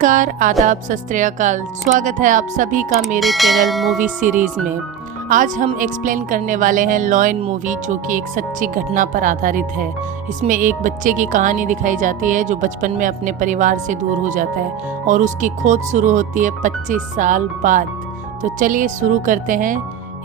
नमस्कार, आदाब, सत श्री अकाल। स्वागत है आप सभी का मेरे चैनल मूवी सीरीज़ में। आज हम एक्सप्लेन करने वाले हैं लॉयन मूवी, जो कि एक सच्ची घटना पर आधारित है। इसमें एक बच्चे की कहानी दिखाई जाती है जो बचपन में अपने परिवार से दूर हो जाता है और उसकी खोज शुरू होती है 25 साल बाद। तो चलिए शुरू करते हैं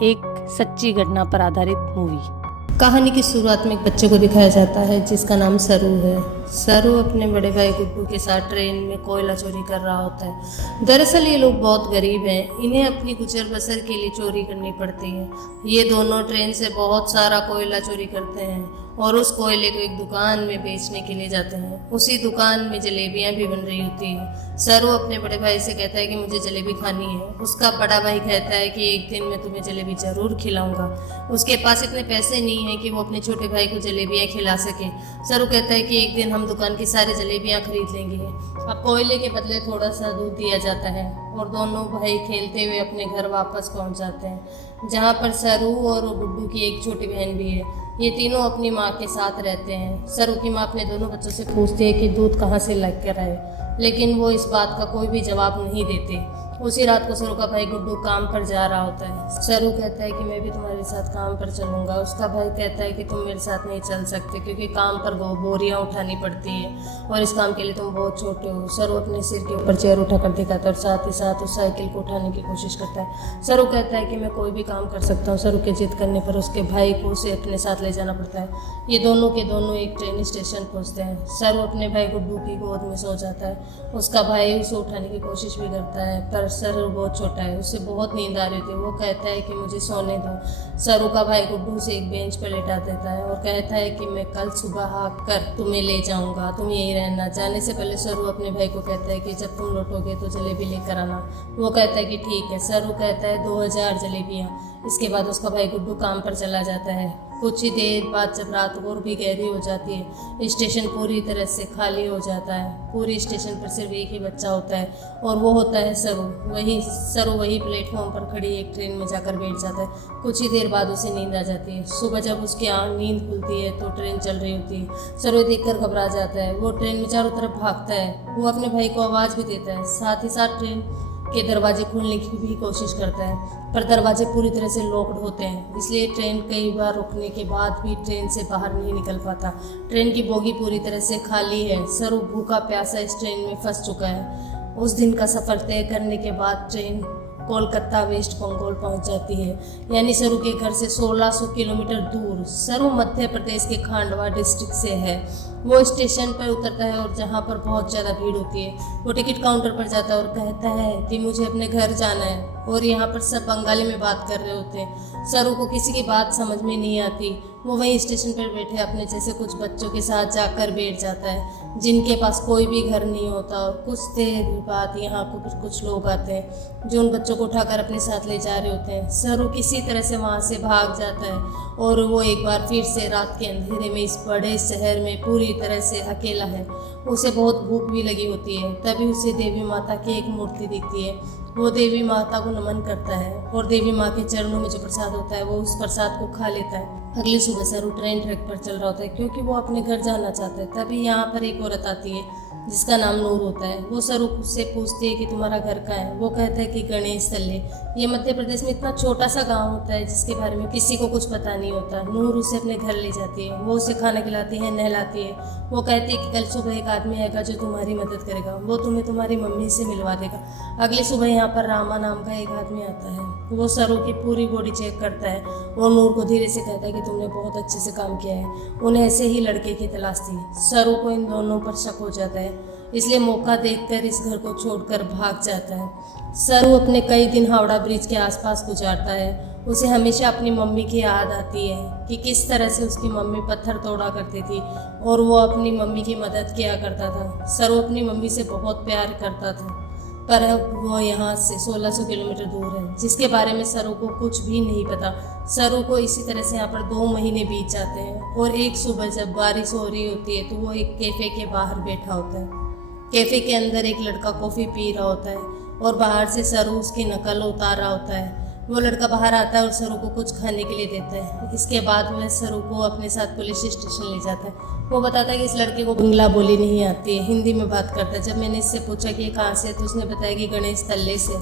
एक सच्ची घटना पर आधारित मूवी। कहानी की शुरुआत में एक बच्चे को दिखाया जाता है जिसका नाम सरू है। सरू अपने बड़े भाई गुड्डू के साथ ट्रेन में कोयला चोरी कर रहा होता है। दरअसल ये लोग बहुत गरीब हैं, इन्हें अपनी गुजर बसर के लिए चोरी करनी पड़ती है। ये दोनों ट्रेन से बहुत सारा कोयला चोरी करते हैं और उस कोयले को एक दुकान में बेचने के लिए जाते हैं। उसी दुकान में जलेबियां भी बन रही होती हैं। सरू अपने बड़े भाई से कहता है कि मुझे जलेबी खानी है। उसका बड़ा भाई कहता है कि एक दिन मैं तुम्हें जलेबी जरूर खिलाऊंगा। उसके पास इतने पैसे नहीं है कि वो अपने छोटे भाई को जलेबियां खिला सके। सरू कहता है कि एक दिन हम दुकान की सारी जलेबियां खरीद लेंगे। अब कोयले के बदले थोड़ा सा दूध दिया जाता है और दोनों भाई खेलते हुए अपने घर वापस पहुंच जाते हैं, जहां पर सरू और गुड्डू की एक छोटी बहन भी है। ये तीनों अपनी माँ के साथ रहते हैं। सरू की माँ अपने दोनों बच्चों से पूछती है कि दूध कहाँ से लेकर आए, लेकिन वो इस बात का कोई भी जवाब नहीं देते। उसी रात को सरू का भाई गुड्डू काम पर जा रहा होता है। सरू कहता है कि मैं भी तुम्हारे साथ काम पर चलूंगा। उसका भाई कहता है कि तुम मेरे साथ नहीं चल सकते क्योंकि काम पर बोरियां उठानी पड़ती है और इस काम के लिए तुम बहुत छोटे हो। सरू अपने सिर के ऊपर चेयर उठाकर दिखाता है और साथ ही साथ उस साइकिल को उठाने की कोशिश करता है। सरू कहता है कि मैं कोई भी काम कर सकता हूँ। सरू के जिद करने पर उसके भाई को उसे अपने साथ ले जाना पड़ता है। ये दोनों के दोनों एक ट्रेन स्टेशन पहुँचते हैं। सरू अपने भाई गुड्डू की गोद में सो जाता है। उसका भाई उसे उठाने की कोशिश भी करता है पर सरू बहुत छोटा है, उसे बहुत नींद आ रही थी। वो कहता है कि मुझे सोने दो। सरू का भाई गुड्डू से एक बेंच पर लेटा देता है और कहता है कि मैं कल सुबह आकर तुम्हें ले जाऊंगा, तुम यहीं रहना। जाने से पहले सरू अपने भाई को कहता है कि जब तुम लौटोगे तो जलेबी लेकर आना। वो कहता है कि ठीक है। सरू कहता है 2000 जलेबियाँ। इसके बाद उसका भाई गुड्डू काम पर चला जाता है। कुछ ही देर बाद जब रात और भी गहरी हो जाती है, स्टेशन पूरी तरह से खाली हो जाता है। पूरी स्टेशन पर सिर्फ एक ही बच्चा होता है और वो होता है सरू। वही प्लेटफॉर्म पर खड़ी एक ट्रेन में जाकर बैठ जाता है। कुछ ही देर बाद उसे नींद आ जाती है। सुबह जब उसकी नींद खुलती है तो ट्रेन चल रही होती है। सरू देखकर घबरा जाता है। वो ट्रेन में चारों तरफ भागता है। वो अपने भाई को आवाज़ भी देता है। साथ ही साथ ट्रेन के दरवाजे खोलने की भी कोशिश करता है पर दरवाजे पूरी तरह से लॉक्ड होते हैं, इसलिए ट्रेन कई बार रुकने के बाद भी ट्रेन से बाहर नहीं निकल पाता। ट्रेन की बोगी पूरी तरह से खाली है। सरू भूखा प्यासा इस ट्रेन में फंस चुका है। उस दिन का सफ़र तय करने के बाद ट्रेन कोलकाता वेस्ट बंगाल पहुंच जाती है, यानी सरू के घर से 1600 किलोमीटर दूर। सरू मध्य प्रदेश के खांडवा डिस्ट्रिक्ट से है। वो स्टेशन पर उतरता है और जहाँ पर बहुत ज़्यादा भीड़ होती है वो टिकट काउंटर पर जाता है और कहता है कि मुझे अपने घर जाना है। और यहाँ पर सब बंगाली में बात कर रहे होते हैं। सरू को किसी की बात समझ में नहीं आती। वो वहीं स्टेशन पर बैठे अपने जैसे कुछ बच्चों के साथ जाकर बैठ जाता है जिनके पास कोई भी घर नहीं होता। और कुछ देर बाद यहाँ कुछ लोग आते हैं जो उन बच्चों को उठाकर अपने साथ ले जा रहे होते हैं। सरू किसी तरह से वहाँ से भाग जाता है और वो एक बार फिर से रात के अंधेरे में इस बड़े शहर में पूरी तरह से अकेला है। उसे बहुत भूख भी लगी होती है। तभी उसे देवी माता की एक मूर्ति दिखती है। वो देवी माता को नमन करता है और देवी माँ के चरणों में जो प्रसाद होता है वो उस प्रसाद को खा लेता है। अगली सुबह सरू ट्रेन ट्रैक पर चल रहा होता है क्योंकि वो अपने घर जाना चाहता है। तभी यहाँ पर एक औरत आती है जिसका नाम नूर होता है। वो सरू से पूछती है कि तुम्हारा घर कहाँ है। वो कहता है कि गणेश तल्ले। ये मध्य प्रदेश में इतना छोटा सा गांव होता है जिसके बारे में किसी को कुछ पता नहीं होता। नूर उसे अपने घर ले जाती है। वो उसे खाना खिलाती है, नहलाती है। वो कहती है कि कल सुबह एक आदमी आएगा जो तुम्हारी मदद करेगा। वो तुम्हें तुम्हारी मम्मी से मिलवा देगा। अगली सुबह यहाँ पर रामा नाम का एक आदमी आता है। वो सरू की पूरी बॉडी चेक करता है और नूर को धीरे से कहता है कि तुमने बहुत अच्छे से काम किया है। उन्हें ऐसे ही लड़के की तलाश थी। सरू को इन दोनों पर शक हो जाता है, इसलिए मौका देखकर इस घर को छोड़कर भाग जाता है। सरू अपने कई दिन हावड़ा ब्रिज के आसपास गुजारता है। उसे हमेशा अपनी मम्मी की याद आती है कि किस तरह से उसकी मम्मी पत्थर तोड़ा करती थी और वो अपनी मम्मी की मदद किया करता था। सरू अपनी मम्मी से बहुत प्यार करता था पर अब वो यहाँ से 1600 किलोमीटर दूर है जिसके बारे में सरू को कुछ भी नहीं पता। सरू को इसी तरह से यहाँ पर 2 महीने बीत जाते हैं और एक सुबह जब बारिश हो रही होती है तो वो एक कैफ़े के बाहर बैठा होता है। कैफ़े के अंदर एक लड़का कॉफ़ी पी रहा होता है और बाहर से सरू उसकी नकल उतार रहा होता है। वो लड़का बाहर आता है और सरू को कुछ खाने के लिए देता है। इसके बाद वह सरू को अपने साथ पुलिस स्टेशन ले जाता है। वो बताता है कि इस लड़के को बंगला बोली नहीं आती है, हिंदी में बात करता है। जब मैंने इससे पूछा कि ये कहाँ से है तो उसने बताया कि गणेश तल्ले से।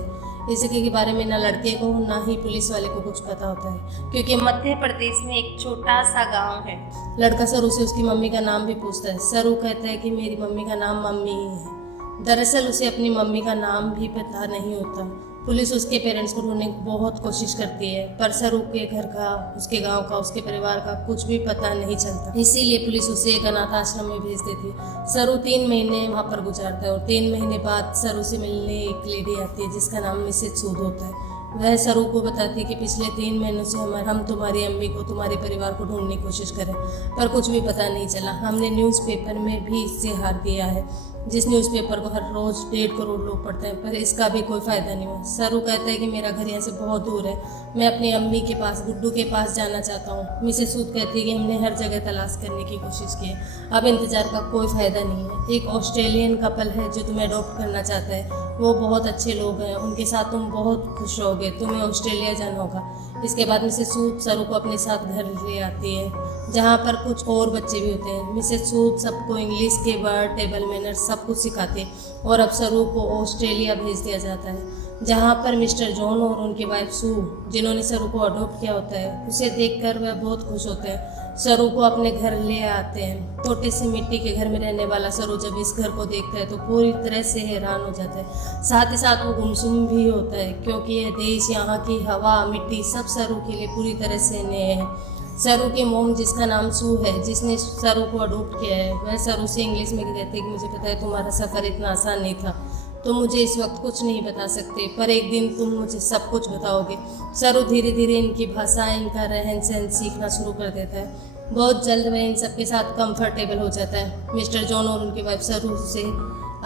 इसके बारे में ना लड़के को ना ही पुलिस वाले को कुछ पता होता है, क्योंकि मध्य प्रदेश में एक छोटा सा गांव है। लड़का सरू से उसकी मम्मी का नाम भी पूछता है। सरू कहता है कि मेरी मम्मी का नाम मम्मी ही है। दरअसल उसे अपनी मम्मी का नाम भी पता नहीं होता। पुलिस उसके पेरेंट्स को ढूंढने की बहुत कोशिश करती है, पर सरू के घर का, उसके गांव का, उसके परिवार का कुछ भी पता नहीं चलता। इसीलिए पुलिस उसे एक अनाथ आश्रम में भेज देती है। सरू 3 महीने वहाँ पर गुजारता है और 3 महीने बाद सरू से मिलने एक लेडी आती है जिसका नाम मिसेज सूद होता है। वह सरू को बताती है कि पिछले 3 महीनों से हम तुम्हारी अम्मी को, तुम्हारे परिवार को ढूंढने की कोशिश करें, पर कुछ भी पता नहीं चला। हमने न्यूज़पेपर में भी इश्तेहार दिया है, जिस न्यूज़पेपर को हर रोज़ 1.5 करोड़ लोग पढ़ते हैं, पर इसका भी कोई फ़ायदा नहीं हुआ। सरू कहता है कि मेरा घर यहाँ से बहुत दूर है, मैं अपनी अम्मी के पास, गुड्डू के पास जाना चाहता हूँ। मिसेज सूद कहती है कि हमने हर जगह तलाश करने की कोशिश की है, अब इंतज़ार का कोई फ़ायदा नहीं है। एक ऑस्ट्रेलियन कपल है जो तुम्हें अडॉप्ट करना चाहता है, वो बहुत अच्छे लोग हैं, उनके साथ तुम बहुत खुश रहोगे, तुम्हें ऑस्ट्रेलिया जाना होगा। इसके बाद मिसेज सूद सरू को अपने साथ घर ले आती है, जहाँ पर कुछ और बच्चे भी होते हैं। मिसेज सूद सबको इंग्लिश के वर्ड, टेबल मैनर सब कुछ सिखाते हैं और अब सरू को ऑस्ट्रेलिया भेज दिया जाता है, जहाँ पर मिस्टर जॉन और उनकी वाइफ सू, जिन्होंने सरू को अडॉप्ट किया होता है, उसे देखकर वह बहुत खुश होते हैं। सरू को अपने घर ले आते हैं। छोटे से मिट्टी के घर में रहने वाला सरू जब इस घर को देखता है तो पूरी तरह से हैरान हो जाता है। साथ ही साथ वो गुमसुम भी होता है, क्योंकि यह देश, यहाँ की हवा, मिट्टी सब सरू के लिए पूरी तरह से नए हैं। सरू की मोम, जिसका नाम सू है, जिसने सरू को अडॉप्ट किया है, वह सरू से इंग्लिश में कहते हैं कि मुझे पता है तुम्हारा सफ़र इतना आसान नहीं था, तुम मुझे इस वक्त कुछ नहीं बता सकते, पर एक दिन तुम मुझे सब कुछ बताओगे। सरू धीरे धीरे इनकी भाषा, इनका रहन सहन सीखना शुरू कर देता है। बहुत जल्द वह इन सबके साथ कंफर्टेबल हो जाता है। मिस्टर जॉन और उनकी वाइफ सरू से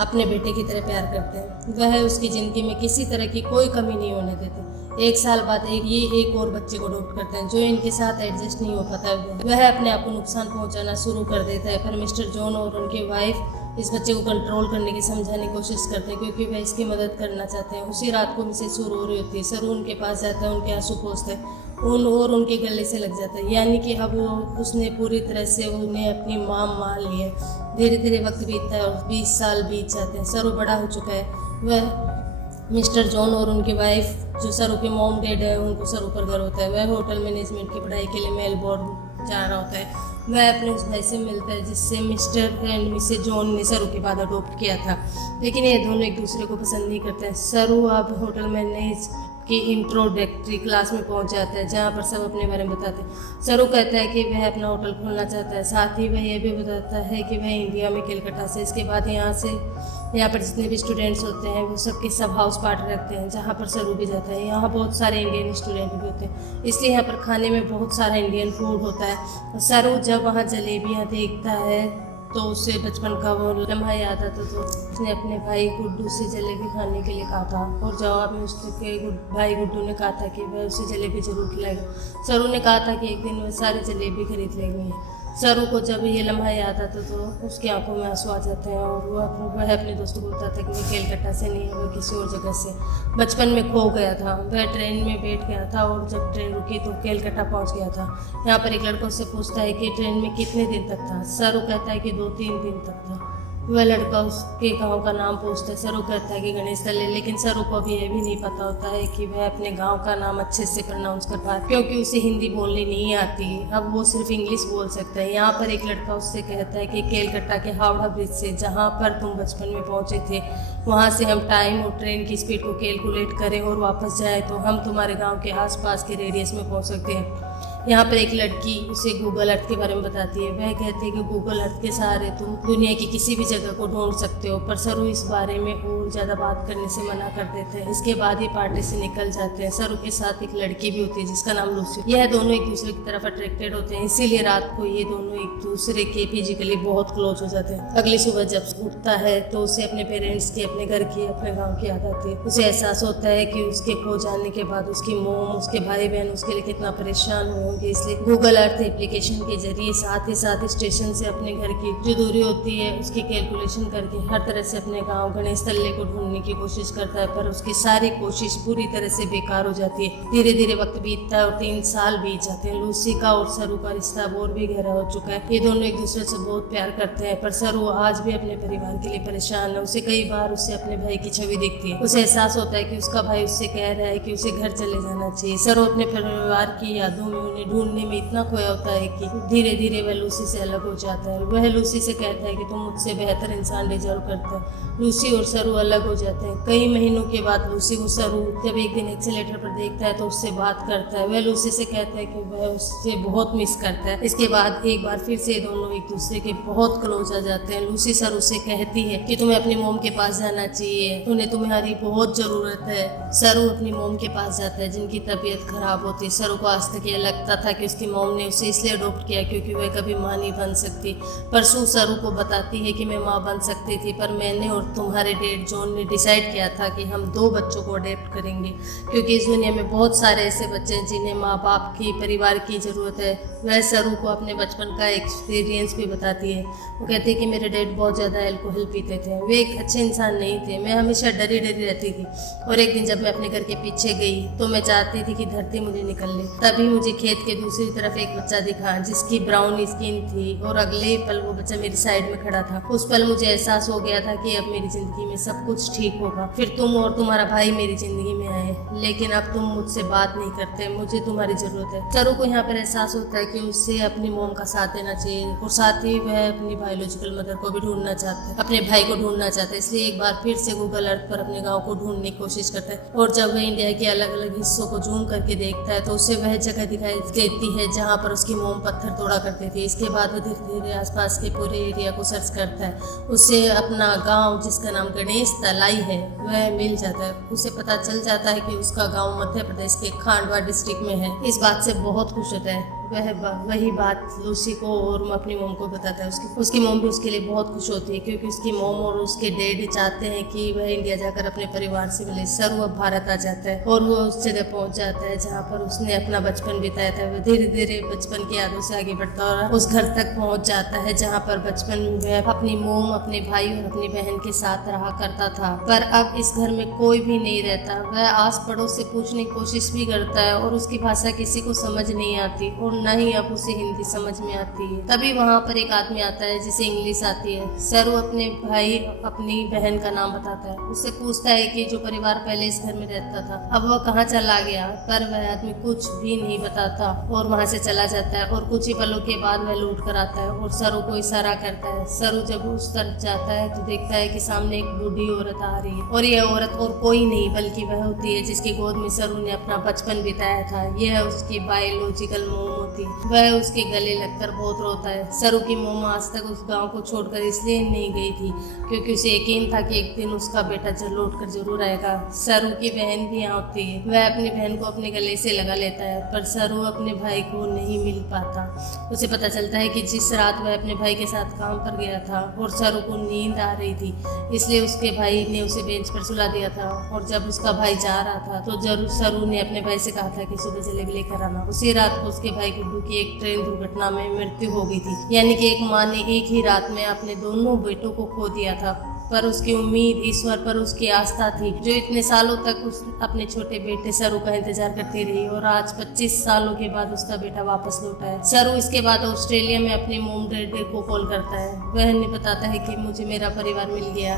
अपने बेटे की तरह प्यार करते हैं। वह उसकी ज़िंदगी में किसी तरह की कोई कमी नहीं होने देते। 1 साल बाद एक और बच्चे को अडॉप्ट करते हैं जो इनके साथ एडजस्ट नहीं हो पाता। वह अपने आप को नुकसान पहुंचाना शुरू कर देता है, पर मिस्टर जॉन और उनकी वाइफ इस बच्चे को कंट्रोल करने की, समझाने की कोशिश करते हैं, क्योंकि वह इसकी मदद करना चाहते हैं। उसी रात को मिसेज सू रो रही होती है। सरू उनके पास जाता है, उनके आंसू पोंछता है और उनके गले से लग जाता है, यानी कि अब उसने पूरी तरह से उन्हें अपनी माँ मान लिया है। धीरे धीरे वक्त बीतता है और 20 साल बीत जाते हैं। सरू बड़ा हो चुका है। वह मिस्टर जॉन और उनकी वाइफ, जो सरू के मॉम डैड है, उनको सरू पर गर्व होता है। वह होटल मैनेजमेंट की पढ़ाई के लिए मेलबोर्न जा रहा होता है। वह अपने उस भाई से मिलता है जिससे मिस्टर एंड मिसेज जॉन ने सरू के बाद अडॉप्ट किया था, लेकिन ये दोनों एक दूसरे को पसंद नहीं करते हैं। सरू अब होटल मैनेज की इंट्रोडक्टरी क्लास में पहुंच जाता है, जहां पर सब अपने बारे में बताते हैं। सरू कहता है कि वह अपना होटल खोलना चाहता है, साथ ही वह यह भी बताता है कि वह इंडिया में कलकत्ता से, इसके बाद यहाँ पर जितने भी स्टूडेंट्स होते हैं वो सबके सब हाउस पार्टी रखते हैं, जहाँ पर सरू भी जाता है। यहाँ बहुत सारे इंडियन स्टूडेंट भी होते हैं, इसलिए यहाँ पर खाने में बहुत सारा इंडियन फूड होता है। सरू जब वहाँ जलेबियाँ देखता है तो उसे बचपन का वो लम्हा याद आता, तो उसने अपने भाई गुड्डू से जलेबी खाने के लिए कहा था और जवाब में उसके भाई गुड्डू ने कहा था कि वह उसे जलेबी जरूर खिलाएगा। सरू ने कहा था कि एक दिन वह सारी जलेबी खरीद लेंगे। सरू को जब ये लम्हा याद आता तो उसकी आंखों में आंसू आ जाते हैं और वह अपने दोस्तों को बताता है कि वह कलकत्ता से नहीं है, वह किसी और जगह से बचपन में खो गया था। वह ट्रेन में बैठ गया था और जब ट्रेन रुकी तो कलकत्ता पहुंच गया था। यहाँ पर एक लड़का उससे पूछता है कि ट्रेन में कितने दिन तक था। सरू कहता है कि 2-3 दिन तक था। वह लड़का उसके गांव का नाम पूछता है। सरू कहता है कि गणेश तल्ले, लेकिन सरू को अभी यह भी नहीं पता होता है कि वह अपने गांव का नाम अच्छे से प्रोनाउंस कर पाए, क्योंकि उसे हिंदी बोलनी नहीं आती। अब वो सिर्फ इंग्लिश बोल सकता है। यहाँ पर एक लड़का उससे कहता है कि कलकत्ता के हावड़ा ब्रिज से, जहाँ पर तुम बचपन में पहुँचे थे, वहाँ से हम टाइम और ट्रेन की स्पीड को कैलकुलेट करें और वापस जाए तो हम तुम्हारे गाँव के आसपास के रेडियस में पहुँच सकते हैं। यहाँ पर एक लड़की उसे गूगल अर्थ के बारे में बताती है। वह कहती है कि गूगल अर्थ के सहारे तुम दुनिया की किसी भी जगह को ढूंढ सकते हो, पर सरू इस बारे में और ज़्यादा बात करने से मना कर देते हैं। इसके बाद ये पार्टी से निकल जाते हैं। सरू के साथ एक लड़की भी होती है जिसका नाम लूसी। यह दोनों एक दूसरे की तरफ अट्रैक्टेड होते हैं, इसीलिए रात को ये दोनों एक दूसरे के फिजिकली बहुत क्लोज हो जाते हैं। अगली सुबह जब उठता है तो उसे अपने पेरेंट्स की, अपने घर की, अपने गांव की याद आती है। उसे एहसास होता है कि उसके खो जाने के बाद उसकी मोम, उसके भाई बहन उसके लिए कितना परेशान होंगे। इसलिए गूगल अर्थ एप्लीकेशन के जरिए साथ ही साथ स्टेशन से अपने घर की जो दूरी होती है उसकी कैलकुलेशन करके हर तरह से अपने गाँव गणेश तल्ले को ढूंढने की कोशिश करता है, पर उसकी सारी कोशिश पूरी तरह से बेकार हो जाती है। धीरे धीरे वक्त बीतता है और 3 साल बीत जाते हैं। लूसी का और सरू का रिश्ता और भी गहरा हो चुका है। ये दोनों एक दूसरे से बहुत प्यार करते हैं, पर सरू आज भी अपने परिवार के लिए परेशान है। उसे कई बार उससे अपने भाई की छवि दिखती है। उसे एहसास होता है कि उसका भाई उससे कह रहा है कि उसे घर चले जाना चाहिए। सरू अपने परिवार की यादों में उन्हें ढूंढने में इतना खोया होता है कि धीरे धीरे वह लूसी से अलग हो जाता है। वह लूसी से कहता है कि तुम मुझसे बेहतर इंसान डिजर्व करते हो। लूसी और सरू अलग हो जाते हैं। कई महीनों के बाद लूसी को सरू जब एक दिन एक्सीलेटर पर देखता है तो उससे बात करता है। वह लूसी से कहता है कि वह उससे बहुत मिस करता है। इसके बाद एक बार फिर से दोनों एक दूसरे के बहुत क्लोज आ जाते हैं। लूसी सरू से कहती है कि तुम्हें अपनी मोम के पास जाना चाहिए, उन्हें तुम्हारी बहुत जरूरत है। सरू अपनी मोम के पास जाता है जिनकी तबीयत खराब होती है। सरू को आज तक ये लगता था कि उसकी मोम ने उसे इसलिए अडॉप्ट किया क्योंकि वह कभी माँ नहीं बन सकती। पर सू सरू को बताती है कि मैं माँ बन सकती थी, पर मैंने और तुम्हारे डैड जॉन ने डिसाइड किया था कि हम 2 बच्चों को अडॉप्ट करेंगे, क्योंकि इस दुनिया में बहुत सारे ऐसे बच्चे हैं जिन्हें माँ बाप की, परिवार की जरूरत है। वह सरू को अपने बचपन का एक्सपीरियंस भी बताती है। वो कहती है कि मेरे डैड बहुत ज़्यादा अल्कोहल पीते थे, वे एक अच्छे इंसान नहीं थे। मैं हमेशा डरी डरी रहती थी और एक दिन जब मैं अपने घर के पीछे गई तो मैं चाहती थी कि धरती मुझे निकल ले। तभी मुझे खेत के दूसरी तरफ एक बच्चा दिखा जिसकी ब्राउन स्किन थी और अगले पल वो बच्चा मेरी साइड में खड़ा था। उस पल मुझे एहसास हो गया था कि अब मेरी जिंदगी में सब कुछ ठीक होगा। फिर तुम और तुम्हारा भाई मेरी जिंदगी में आए, लेकिन अब तुम मुझसे बात नहीं करते, मुझे तुम्हारी जरूरत है। सरू को यहाँ पर एहसास होता है कि उसे अपनी मोम का साथ देना चाहिए और साथ ही वह अपनी बायोलॉजिकल मदर को भी ढूंढना चाहता है, अपने भाई को ढूंढना चाहता है। इसलिए एक बार फिर से गूगल अर्थ पर अपने गाँव को ढूंढने की कोशिश करता है और जब वह इंडिया के अलग अलग हिस्सों को जूम करके देखता है तो उसे वह जगह दिखाई देती है जहाँ पर उसकी मोम पत्थर तोड़ा करती थी। इसके बाद वह धीरे धीरे आसपास के पूरे एरिया को सर्च करता है। उसे अपना गाँव जिसका नाम गणेश तलाई है वह मिल जाता है। उसे पता चल जाता है कि उसका गाँव मध्य प्रदेश के खांडवा डिस्ट्रिक्ट में है। इस बात से बहुत खुश होता है। वही बात लूसी को और अपनी मोम को बताता है। उसकी मोम भी उसके लिए बहुत खुश होती है क्योंकि उसकी मोम और उसके डैड चाहते हैं कि वह इंडिया जाकर अपने परिवार से मिले। सरू अब भारत आ जाता है और वो उस जगह पहुंच जाता है जहाँ पर उसने अपना बचपन बिताया था। वह धीरे धीरे बचपन की यादों से आगे बढ़ता है और उस घर तक पहुंच जाता है जहाँ पर बचपन में अपनी मोम, अपने भाई और अपनी बहन के साथ रहा करता था। पर अब इस घर में कोई भी नहीं रहता। वह आस पड़ोस से पूछने की कोशिश भी करता है और उसकी भाषा किसी को समझ नहीं आती और न ही अब उसे हिंदी समझ में आती है। तभी वहाँ पर एक आदमी आता है जिसे इंग्लिश आती है। सरू अपने भाई, अपनी बहन का नाम बताता है। उससे पूछता है कि जो परिवार पहले इस घर में रहता था अब वह कहाँ चला गया, पर वह आदमी कुछ भी नहीं बताता और वहाँ से चला जाता है और कुछ ही पलों के बाद वह लौट कर आता है और सरू को इशारा करता है। सरू जब उस तरफ जाता है तो देखता है कि सामने एक बूढ़ी औरत आ रही है और यह औरत और कोई नहीं बल्कि वह होती है जिसकी गोद में सरू ने अपना बचपन बिताया था। यह उसकी बायोलॉजिकल मोम होती है। वह उसके गले लगकर बहुत रोता है। सरू की मोम आज तक उस गांव को छोड़कर इसलिए नहीं गई थी क्योंकि उसे यकीन था कि एक दिन उसका बेटा लौट कर जरूर आएगा। सरू की बहन भी यहाँ होती है। वह अपनी बहन को अपने गले से लगा लेता है पर सरू अपने भाई को नहीं मिल पाता। उसे पता चलता है कि जिस रात वह अपने भाई के साथ काम पर गया था और सरू को नींद आ रही थी इसलिए उसके भाई ने उसे बेंच पर सुला दिया था और जब उसका भाई जा रहा था तो जरूर सरू ने अपने भाई से कहा था कि सुबह जलेबी लेकर आना। उसी रात को उसके भाई गुड्डू की एक ट्रेन दुर्घटना में मृत्यु हो गई थी। यानी कि एक माँ ने एक ही रात में अपने दोनों बेटों को खो दिया था। पर उसकी उम्मीद ईश्वर पर उसकी आस्था थी जो इतने सालों तक उस अपने छोटे बेटे सरू का इंतजार करती रही और आज 25 सालों के बाद उसका बेटा वापस लौटा है। सरू इसके बाद ऑस्ट्रेलिया में अपने मोम डैडी को कॉल करता है। वह नहीं बताता है कि मुझे मेरा परिवार मिल गया,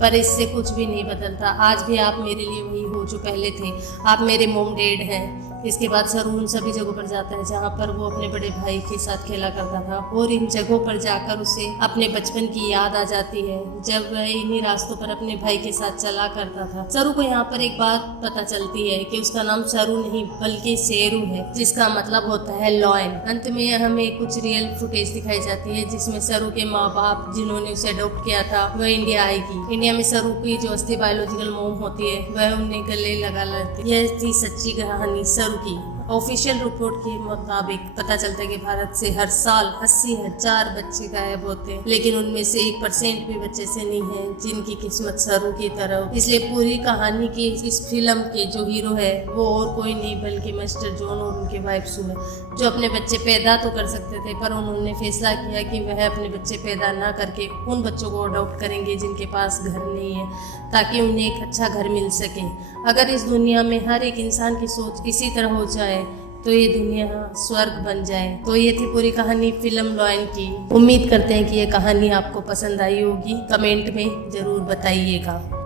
पर इससे कुछ भी नहीं बदलता। आज भी आप मेरे लिए वही हो जो पहले थे। आप मेरे मोम डैड हैं। इसके बाद सरू उन सभी जगहों पर जाता है जहाँ पर वो अपने बड़े भाई के साथ खेला करता था और इन जगहों पर जाकर उसे अपने बचपन की याद आ जाती है जब वह इन्हीं रास्तों पर अपने भाई के साथ चला करता था। सरू को यहाँ पर एक बात पता चलती है कि उसका नाम सरू नहीं बल्कि शेरू है जिसका मतलब होता है लॉयन। अंत में हमें कुछ रियल फुटेज दिखाई जाती है जिसमें सरू के माँ बाप जिन्होंने उसे अडॉप्ट किया था वह इंडिया आएगी। इंडिया में सरू की जो अस्थि बायोलॉजिकल मोम होती है वह उन्हें गले लगा लेती है। यह थी सच्ची कहानी सरू की। ऑफिशियल रिपोर्ट के मुताबिक पता चलता है कि भारत से हर साल 80,000 बच्चे गायब होते हैं, लेकिन उनमें से 1% भी बच्चे से नहीं है जिनकी किस्मत सरू की तरह। इसलिए पूरी कहानी की इस फिल्म के जो हीरो है वो और कोई नहीं बल्कि मिस्टर जॉन और उनके वाइफ सू है, जो अपने बच्चे पैदा तो कर सकते थे पर उन्होंने फैसला किया कि वह अपने बच्चे पैदा ना करके उन बच्चों को अडॉप्ट करेंगे जिनके पास घर नहीं है, ताकि उन्हें एक अच्छा घर मिल सके। अगर इस दुनिया में हर एक इंसान की सोच इसी तरह हो जाए तो ये दुनिया स्वर्ग बन जाए। तो ये थी पूरी कहानी फिल्म लॉयन की। उम्मीद करते हैं कि ये कहानी आपको पसंद आई होगी। कमेंट में ज़रूर बताइएगा।